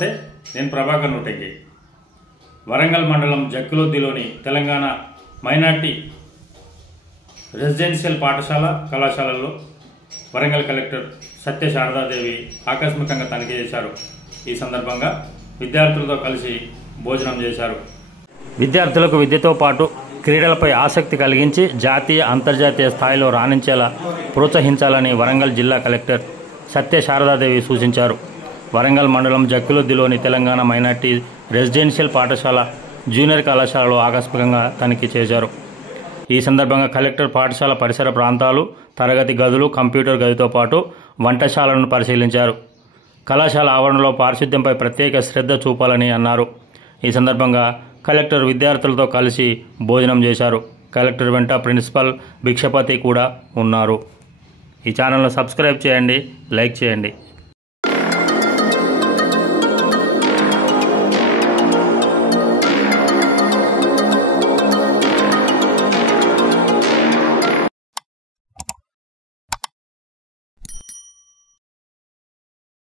నమస్తే, నేను ప్రభాకర్ నుటెంగి. వరంగల్ మండలం జక్కులొద్దిలోని తెలంగాణ మైనార్టీ రెసిడెన్షియల్ పాఠశాల కళాశాలల్లో వరంగల్ కలెక్టర్ సత్య శారదాదేవి ఆకస్మికంగా తనిఖీ చేశారు. ఈ సందర్భంగా విద్యార్థులతో కలిసి భోజనం చేశారు. విద్యార్థులకు విద్యతో పాటు క్రీడలపై ఆసక్తి కలిగించి జాతీయ అంతర్జాతీయ స్థాయిలో రాణించేలా ప్రోత్సహించాలని వరంగల్ జిల్లా కలెక్టర్ సత్య శారదాదేవి సూచించారు. వరంగల్ మండలం జక్కులొద్దిలోని తెలంగాణ మైనార్టీ రెసిడెన్షియల్ పాఠశాల జూనియర్ కళాశాలలో ఆకస్మికంగా తనిఖీ చేశారు. ఈ సందర్భంగా కలెక్టర్ పాఠశాల పరిసర ప్రాంతాలు, తరగతి గదులు, కంప్యూటర్ గదితో పాటు వంటశాలను పరిశీలించారు. కళాశాల ఆవరణలో పారిశుద్ధ్యంపై ప్రత్యేక శ్రద్ధ చూపాలని అన్నారు. ఈ సందర్భంగా కలెక్టర్ విద్యార్థులతో కలిసి భోజనం చేశారు. కలెక్టర్ వెంట ప్రిన్సిపల్ భిక్షపతి కూడా ఉన్నారు. ఈ ఛానల్ను సబ్స్క్రైబ్ చేయండి, లైక్ చేయండి.